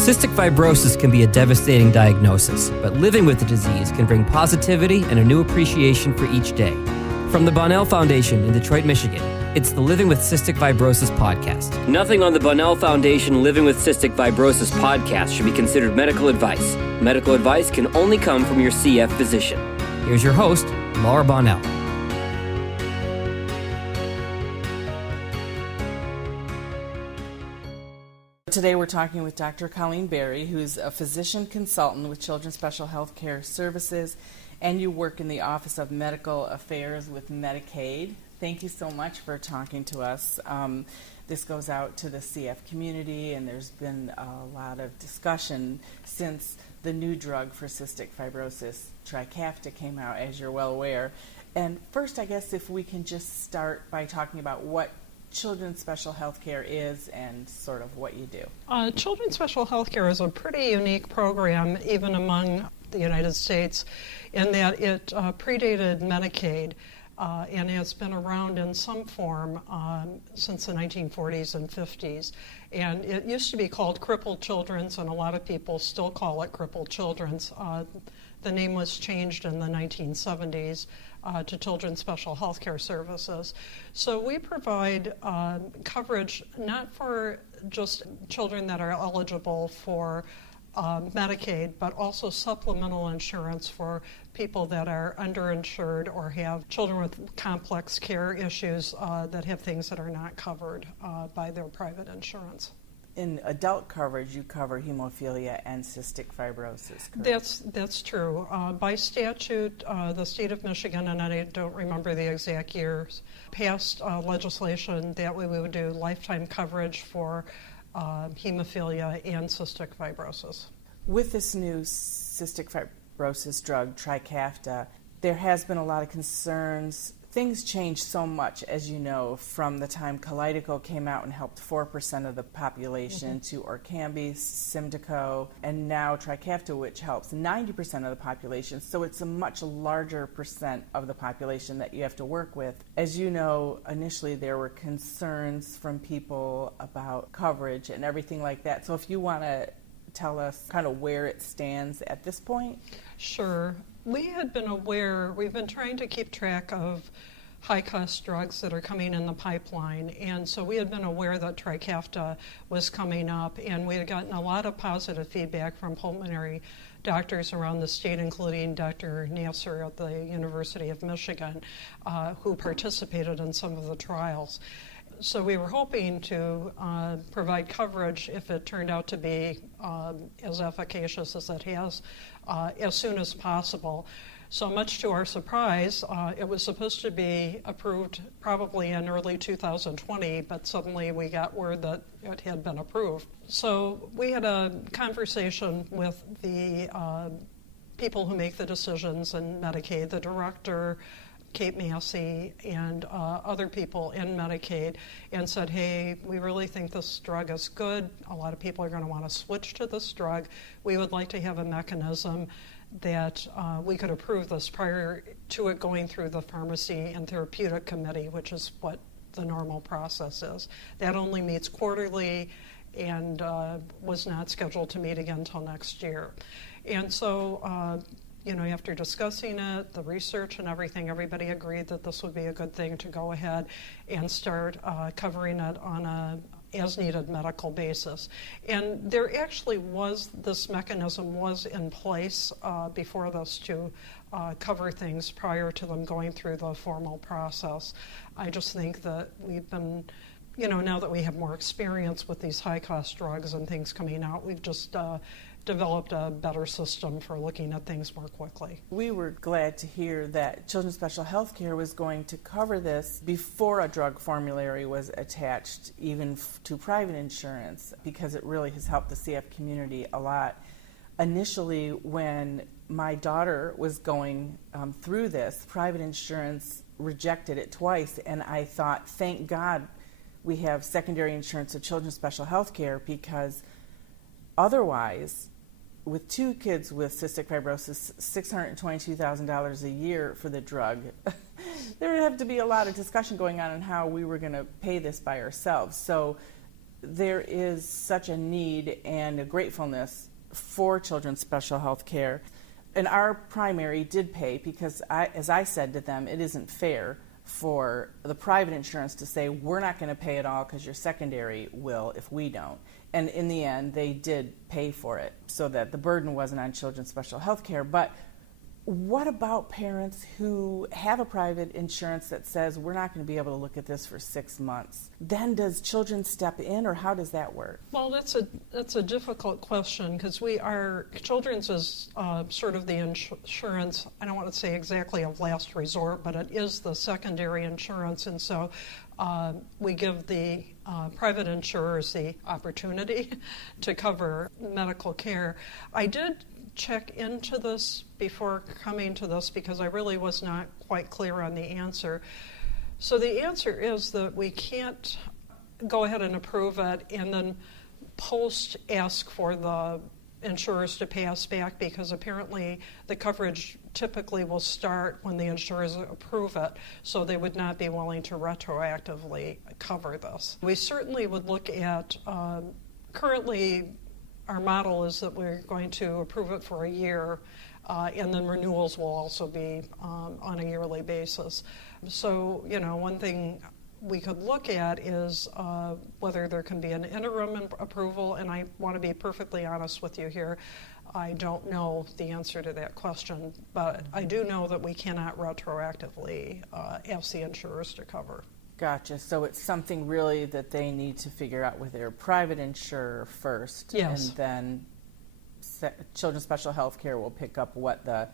Cystic fibrosis can be a devastating diagnosis, but living with the disease can bring positivity and a new appreciation for each day. From the Bonnell Foundation in Detroit, Michigan, it's the Living with Cystic Fibrosis podcast. Nothing on the Bonnell Foundation Living with Cystic Fibrosis podcast should be considered medical advice. Medical advice can only come from your CF physician. Here's your host, Laura Bonnell. Today we're talking with Dr. Colleen Barry, who's a physician consultant with Children's Special Health Care Services, and you work in the Office of Medical Affairs with Medicaid. Thank you so much for talking to us. This goes out to the CF community, and there's been a lot of discussion since the new drug for cystic fibrosis, Trikafta, came out, as you're well aware. And first, I guess if we can just start by talking about what Children's Special Health Care is and sort of what you do. Children's Special Health Care is a pretty unique program, even among the United States, in that it predated Medicaid and has been around in some form since the 1940s and 50s. And it used to be called Crippled Children's, and a lot of people still call it Crippled Children's. The name was changed in the 1970s to Children's Special Health Care Services. So we provide coverage not for just children that are eligible for Medicaid, but also supplemental insurance for people that are underinsured or have children with complex care issues that have things that are not covered by their private insurance. In adult coverage, you cover hemophilia and cystic fibrosis, correct? That's true. By statute, the state of Michigan, and I don't remember the exact years, passed legislation that we would do lifetime coverage for hemophilia and cystic fibrosis. With this new cystic fibrosis drug, Trikafta, there has been a lot of concerns. Things changed so much, as you know, from the time Kalydeco came out and helped 4% of the population to Orkambi, Symdeko, and now Trikafta, which helps 90% of the population. So it's a much larger percent of the population that you have to work with. As you know, initially there were concerns from people about coverage and everything like that. So if you want to tell us kind of where it stands at this point? Sure. We had been aware, we've been trying to keep track of high-cost drugs that are coming in the pipeline, and so we had been aware that Trikafta was coming up, and we had gotten a lot of positive feedback from pulmonary doctors around the state, including Dr. Nasser at the University of Michigan, who participated in some of the trials. So we were hoping to provide coverage, if it turned out to be as efficacious as it has, as soon as possible. So much to our surprise, it was supposed to be approved probably in early 2020, but suddenly we got word that it had been approved. So we had a conversation with the people who make the decisions in Medicaid, the director, Kate Massey, and other people in Medicaid, and said, hey, we really think this drug is good. A lot of people are going to want to switch to this drug. We would like to have a mechanism that we could approve this prior to it going through the Pharmacy and Therapeutic Committee, which is what the normal process is. That only meets quarterly and was not scheduled to meet again until next year. And so after discussing it, the research and everything, everybody agreed that this would be a good thing to go ahead and start covering it on a as-needed medical basis. And there actually this mechanism was in place before this to cover things prior to them going through the formal process. I just think that we've been, now that we have more experience with these high-cost drugs and things coming out, we've just developed a better system for looking at things more quickly. We were glad to hear that Children's Special Health Care was going to cover this before a drug formulary was attached even to private insurance, because it really has helped the CF community a lot. Initially, when my daughter was going through this, private insurance rejected it twice, and I thought, thank God we have secondary insurance of Children's Special Health Care, because otherwise, with two kids with cystic fibrosis, $622,000 a year for the drug, there would have to be a lot of discussion going on how we were going to pay this by ourselves. So there is such a need and a gratefulness for children's special health care. And our primary did pay because, as I said to them, it isn't fair for the private insurance to say, we're not going to pay it all because your secondary will if we don't. And in the end, they did pay for it so that the burden wasn't on children's special health care. But what about parents who have a private insurance that says we're not going to be able to look at this for 6 months? Then does children step in, or how does that work? Well, that's a difficult question because children's is sort of the insurance. I don't want to say exactly of last resort, but it is the secondary insurance, and so we give the private insurers the opportunity to cover medical care. I did check into this before coming to this because I really was not quite clear on the answer. So the answer is that we can't go ahead and approve it and then post ask for the insurers to pay us back because apparently the coverage typically will start when the insurers approve it, so they would not be willing to retroactively cover this. We certainly would look at, currently our model is that we're going to approve it for a year, and then renewals will also be on a yearly basis. So, one thing we could look at is whether there can be an interim approval, and I want to be perfectly honest with you here. I don't know the answer to that question, but I do know that we cannot retroactively ask the insurers to cover. Gotcha. So it's something really that they need to figure out with their private insurer first. Yes. And then Children's Special Health Care will pick up what the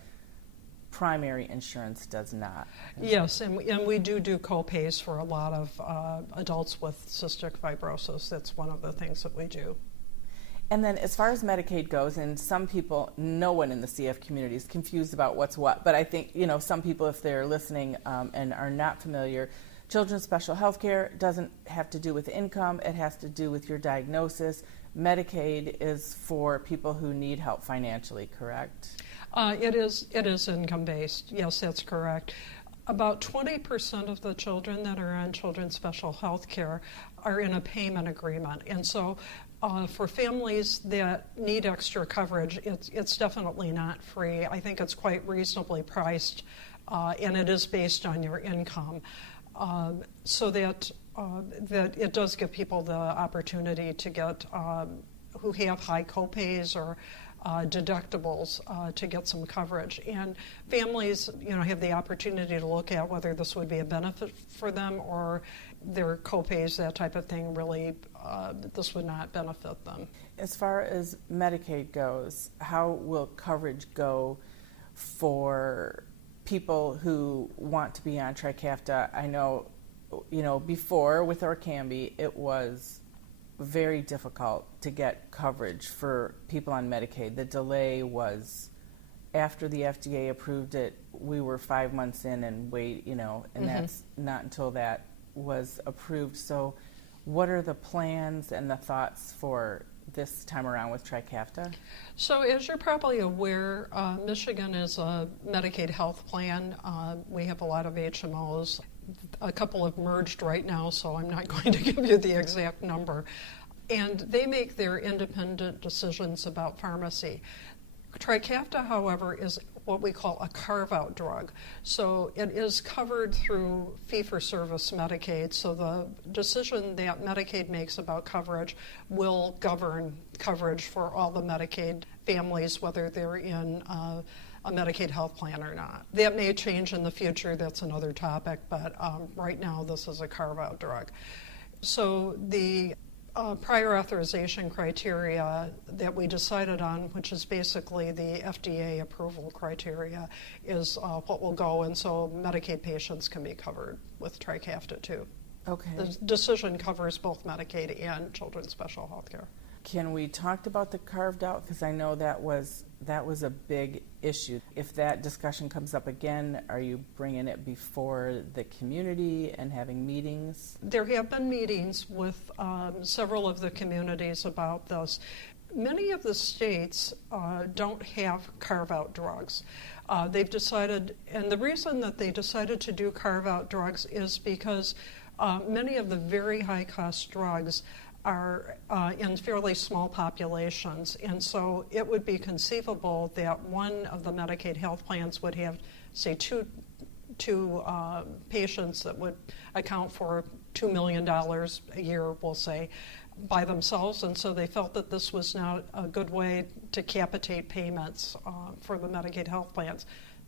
primary insurance does not. Yes, and we do co-pays for a lot of adults with cystic fibrosis. That's one of the things that we do. And then as far as Medicaid goes, and some people, no one in the CF community is confused about what's what, but I think, some people, if they're listening and are not familiar, Children's Special Health Care doesn't have to do with income. It has to do with your diagnosis. Medicaid is for people who need help financially, correct? It is income-based. Yes, that's correct. About 20% of the children that are on Children's Special Health Care are in a payment agreement. And so for families that need extra coverage, it's definitely not free. I think it's quite reasonably priced, and it is based on your income. So that it does give people the opportunity to get, who have high copays or deductibles, to get some coverage. And families, have the opportunity to look at whether this would be a benefit for them or their copays, that type of thing, really, this would not benefit them. As far as Medicaid goes, how will coverage go for people who want to be on Trikafta? I know, before with Orkambi, it was very difficult to get coverage for people on Medicaid. The delay was after the FDA approved it, we were 5 months in and and that's not until that was approved. So what are the plans and the thoughts for this time around with Trikafta? So as you're probably aware, Michigan is a Medicaid health plan. We have a lot of HMOs. A couple have merged right now, so I'm not going to give you the exact number. And they make their independent decisions about pharmacy. Trikafta, however, is what we call a carve-out drug. So it is covered through fee-for-service Medicaid. So the decision that Medicaid makes about coverage will govern coverage for all the Medicaid families, whether they're in a Medicaid health plan or not. That may change in the future. That's another topic. But right now, this is a carve-out drug. So the prior authorization criteria that we decided on, which is basically the FDA approval criteria, is what will go, and so Medicaid patients can be covered with Trikafta too. Okay. The decision covers both Medicaid and Children's Special Health Care. Can we talk about the carved out? Because I know that was a big issue. If that discussion comes up again, are you bringing it before the community and having meetings? There have been meetings with several of the communities about this. Many of the states don't have carve-out drugs. They've decided, and the reason that they decided to do carve-out drugs is because many of the very high-cost drugs are in fairly small populations, and so it would be conceivable that one of the Medicaid health plans would have, say, two patients that would account for $2 million a year, we'll say, by themselves, and so they felt that this was not a good way to capitate payments for the Medicaid health plans.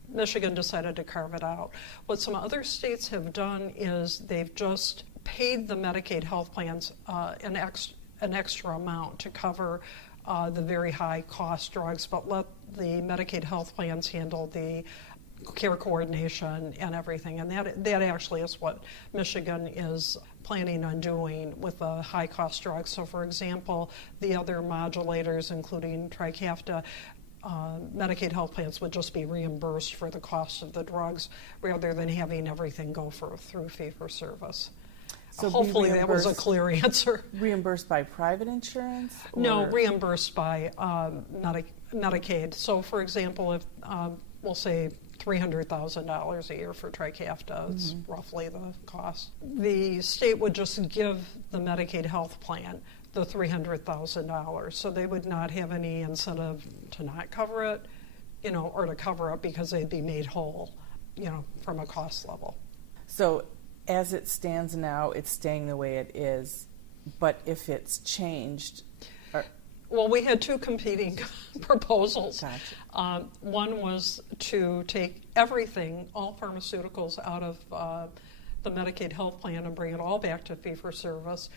Michigan decided to carve it out. What some other states have done is they've just paid the Medicaid health plans an extra amount to cover the very high cost drugs, but let the Medicaid health plans handle the care coordination and everything, and that actually is what Michigan is planning on doing with the high-cost drugs. So, for example, the other modulators, including Trikafta, Medicaid health plans would just be reimbursed for the cost of the drugs rather than having everything go through fee-for-service. So hopefully that was a clear answer. Reimbursed by private insurance? No, reimbursed by Medicaid. So, for example, if we'll say $300,000 a year for Trikafta is roughly the cost. The state would just give the Medicaid health plan the $300,000, so they would not have any incentive to not cover it, or to cover it because they'd be made whole, from a cost level. So, as it stands now, it's staying the way it is, but if it's changed. Well, we had two competing proposals. Gotcha. One was to take everything, all pharmaceuticals, out of the Medicaid health plan and bring it all back to fee-for-service,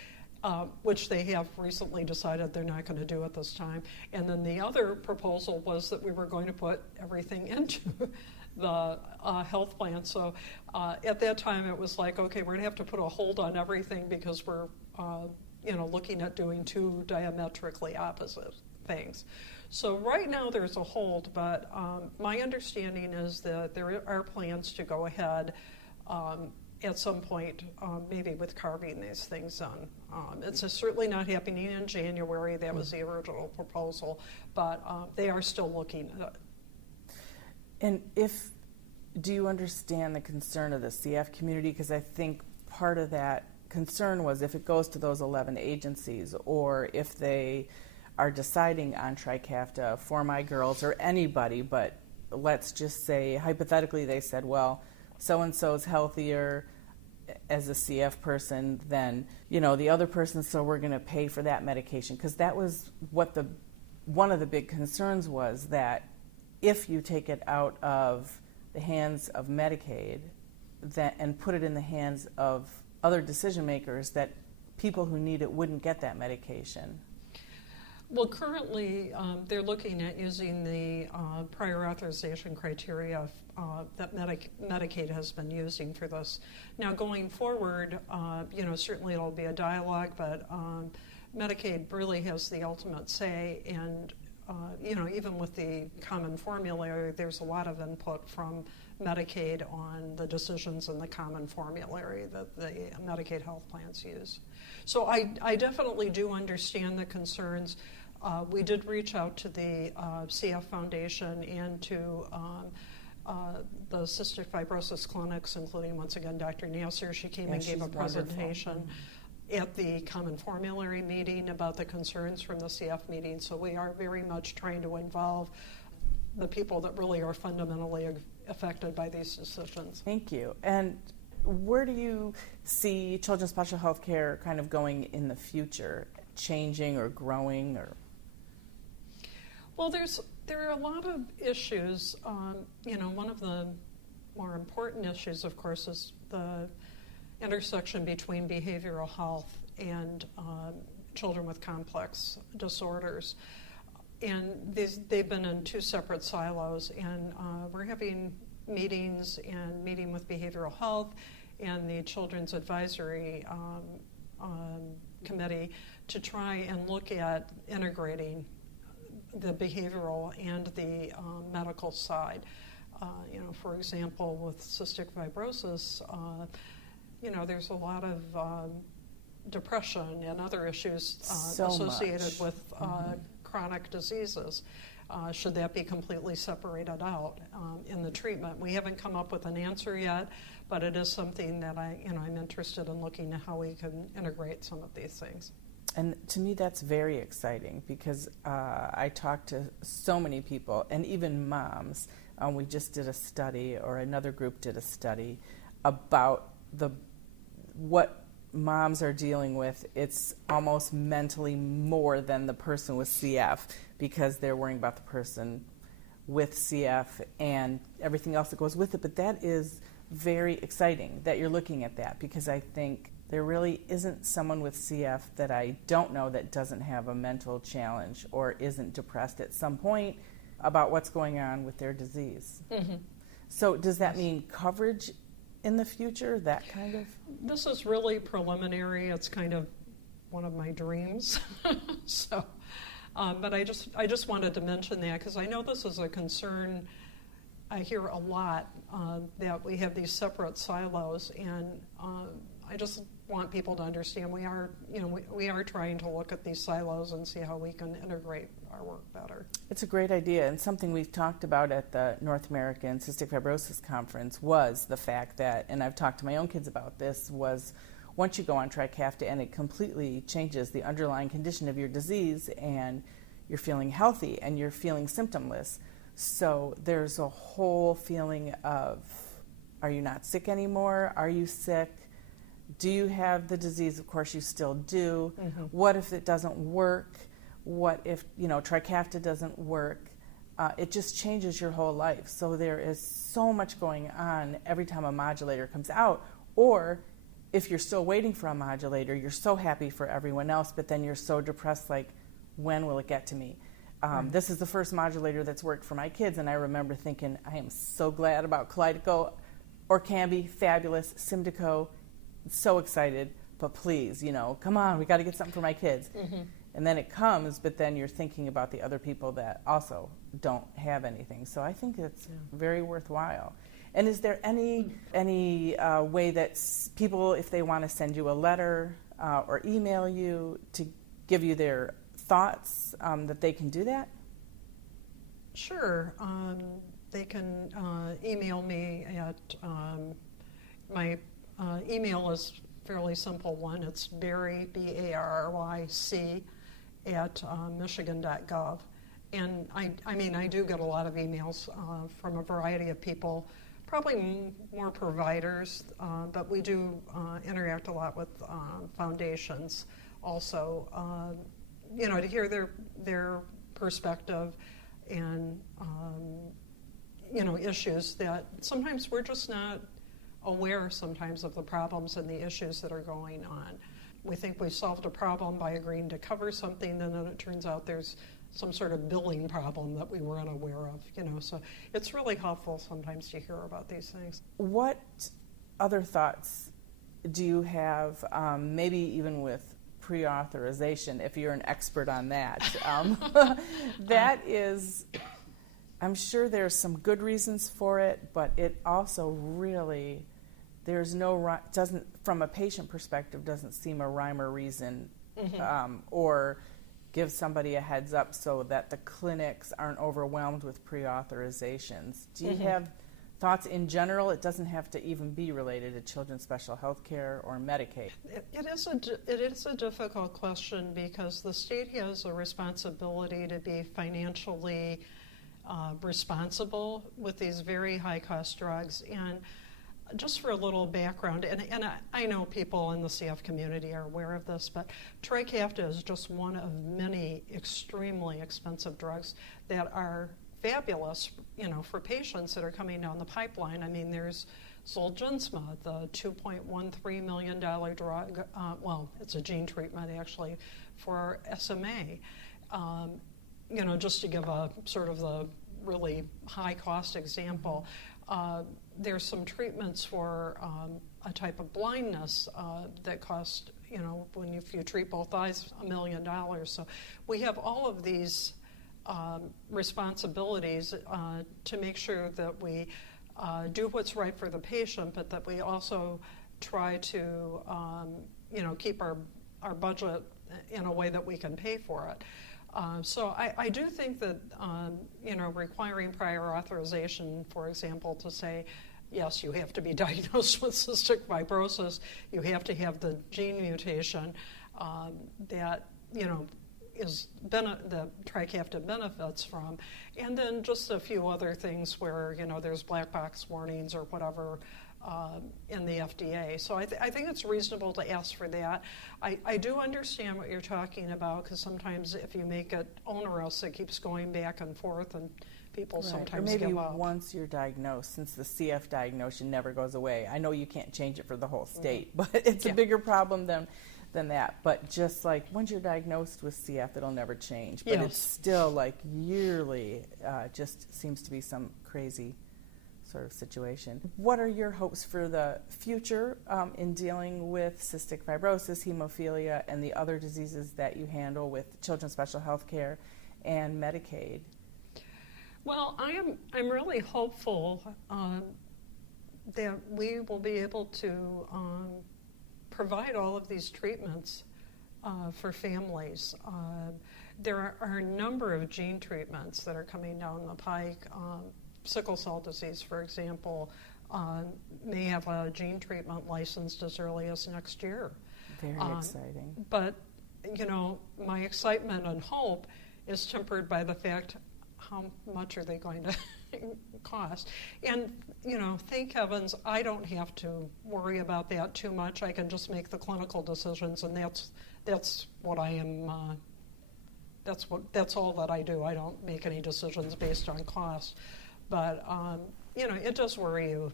which they have recently decided they're not going to do at this time. And then the other proposal was that we were going to put everything into the health plan. So at that time it was like, okay, we're going to have to put a hold on everything because we're looking at doing two diametrically opposite things. So right now there's a hold, but my understanding is that there are plans to go ahead at some point, maybe with carving these things on. It's certainly not happening in January. That was the original proposal, but they are still looking at it. And do you understand the concern of the CF community? Because I think part of that concern was if it goes to those 11 agencies, or if they are deciding on Trikafta for my girls or anybody, but let's just say hypothetically they said, well, so-and-so is healthier as a CF person than the other person, so we're going to pay for that medication. Because that was what one of the big concerns was, that if you take it out of the hands of Medicaid and put it in the hands of other decision makers, that people who need it wouldn't get that medication. Well, currently they're looking at using the prior authorization criteria that Medicaid has been using for this. Now, going forward, certainly it'll be a dialogue, but Medicaid really has the ultimate say, and even with the common formulary, there's a lot of input from Medicaid on the decisions in the common formulary that the Medicaid health plans use. So I definitely do understand the concerns. We did reach out to the CF Foundation and to the cystic fibrosis clinics, including, once again, Dr. Nasser. She came and gave a presentation at the common formulary meeting about the concerns from the CF meeting. So we are very much trying to involve the people that really are fundamentally affected by these decisions. Thank you. And where do you see children's special health care kind of going in the future? Changing or growing? Well, there are a lot of issues. One of the more important issues, of course, is the intersection between behavioral health and children with complex disorders. And they've been in two separate silos, and we're having meetings and meeting with behavioral health and the Children's Advisory Committee to try and look at integrating the behavioral and the medical side. For example, with cystic fibrosis, there's a lot of depression and other issues associated with chronic diseases. Should that be completely separated out in the treatment? We haven't come up with an answer yet, but it is something that I'm interested in looking at how we can integrate some of these things. And to me, that's very exciting because I talk to so many people, and even moms. We just did a study, or another group did a study, about what moms are dealing with. It's almost mentally more than the person with CF, because they're worrying about the person with CF and everything else that goes with it. But that is very exciting that you're looking at that, because I think there really isn't someone with CF that I don't know that doesn't have a mental challenge or isn't depressed at some point about what's going on with their disease. Mm-hmm. So does that mean coverage in the future, that kind of? This is really preliminary. It's kind of one of my dreams. So, but I just wanted to mention that because I know this is a concern. I hear a lot that we have these separate silos, and I just want people to understand we are trying to look at these silos and see how we can integrate our work better. It's a great idea, and something we've talked about at the North American Cystic Fibrosis Conference was the fact that, and I've talked to my own kids about this, was once you go on Trikafta and it completely changes the underlying condition of your disease and you're feeling healthy and you're feeling symptomless. So there's a whole feeling of, are you not sick anymore? Are you sick? Do you have the disease? Of course you still do. Mm-hmm. What if it doesn't work? What if, Trikafta doesn't work? It just changes your whole life. So there is so much going on every time a modulator comes out. Or if you're still waiting for a modulator, you're so happy for everyone else, but then you're so depressed, like, when will it get to me? Right. This is the first modulator that's worked for my kids, and I remember thinking, I am so glad about Kalydeco, Orkambi, fabulous, Symdeko, so excited, but please, come on, we got to get something for my kids. Mm-hmm. And then it comes, but then you're thinking about the other people that also don't have anything. So I think it's very worthwhile. And is there any way that people, if they want to send you a letter or email you to give you their thoughts, that they can do that? Sure. They can email me at my email is a fairly simple one. It's Barry, B-A-R-R-Y-C, at michigan.gov. And I do get a lot of emails from a variety of people, probably more providers, but we do interact a lot with foundations also, to hear their perspective and, issues that sometimes we're just not aware sometimes of the problems and the issues that are going on. We think we solved a problem by agreeing to cover something, and then it turns out there's some sort of billing problem that we were unaware of, So it's really helpful sometimes to hear about these things. What other thoughts do you have, maybe even with pre-authorization, if you're an expert on that? That is, I'm sure there's some good reasons for it, but it also really, doesn't, from a patient perspective, doesn't seem a rhyme or reason, mm-hmm. Or give somebody a heads up so that the clinics aren't overwhelmed with pre-authorizations. Do you mm-hmm. have thoughts in general? It doesn't have to even be related to children's special health care or Medicaid. It is a difficult question because the state has a responsibility to be financially responsible with these very high-cost drugs. And just for a little background, and I know people in the CF community are aware of this, but Trikafta is just one of many extremely expensive drugs that are fabulous, for patients that are coming down the pipeline. I mean, there's Zolgensma, the $2.13 million drug. It's a gene treatment actually for SMA. Just to give a sort of the really high cost example, there's some treatments for a type of blindness that cost, if you treat both eyes, $1 million. So we have all of these responsibilities to make sure that we do what's right for the patient, but that we also try to, keep our budget in a way that we can pay for it. So I do think that, requiring prior authorization, for example, to say, yes, you have to be diagnosed with cystic fibrosis, you have to have the gene mutation, that, is the TRICAFTA benefits from, and then just a few other things where there's black box warnings or whatever in the FDA. So I think it's reasonable to ask for that. I do understand what you're talking about, because sometimes if you make it onerous, it keeps going back and forth, and people sometimes give up. Maybe once you're diagnosed, since the CF diagnosis never goes away. I know you can't change it for the whole state, but it's a bigger problem than that. But just like once you're diagnosed with CF, it'll never change. But it's still like yearly, just seems to be some crazy sort of situation. What are your hopes for the future in dealing with cystic fibrosis, hemophilia, and the other diseases that you handle with Children's Special Health Care and Medicaid? Well, I'm really hopeful that we will be able to provide all of these treatments for families. There are a number of gene treatments that are coming down the pike. Sickle cell disease, for example, may have a gene treatment licensed as early as next year. Very exciting. But, my excitement and hope is tempered by the fact, how much are they going to cost? And, thank heavens, I don't have to worry about that too much. I can just make the clinical decisions, and that's what I am. That's all that I do. I don't make any decisions based on cost. But it does worry you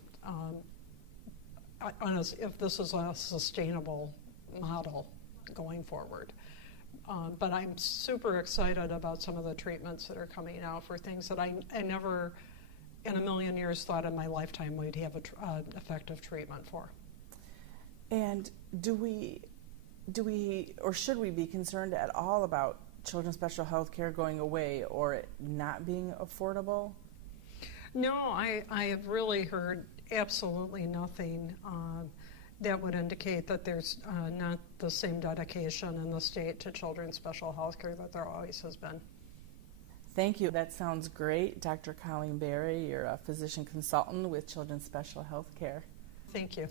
if this is a sustainable model going forward. But I'm super excited about some of the treatments that are coming out for things that I never in a million years thought in my lifetime we'd have an effective treatment for. And do we or should we be concerned at all about Children's Special Health Care going away or it not being affordable? No, I have really heard absolutely nothing that would indicate that there's not the same dedication in the state to children's special health care that there always has been. Thank you. That sounds great. Dr. Colleen Barry, you're a physician consultant with Children's Special Health Care. Thank you.